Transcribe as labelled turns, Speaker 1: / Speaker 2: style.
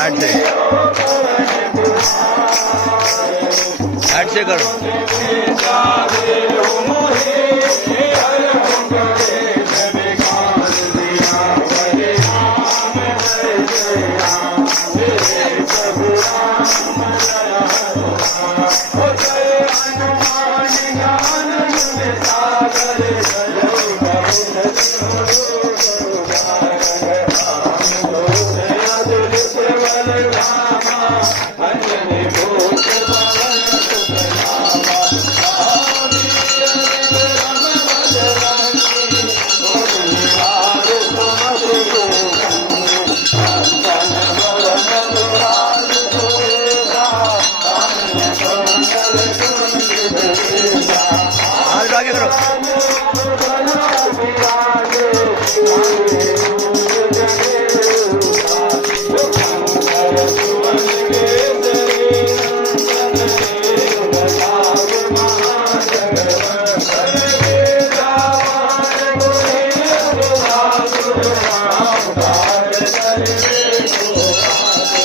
Speaker 1: आठ से। से करो।
Speaker 2: Alba, que creo. Hare Hare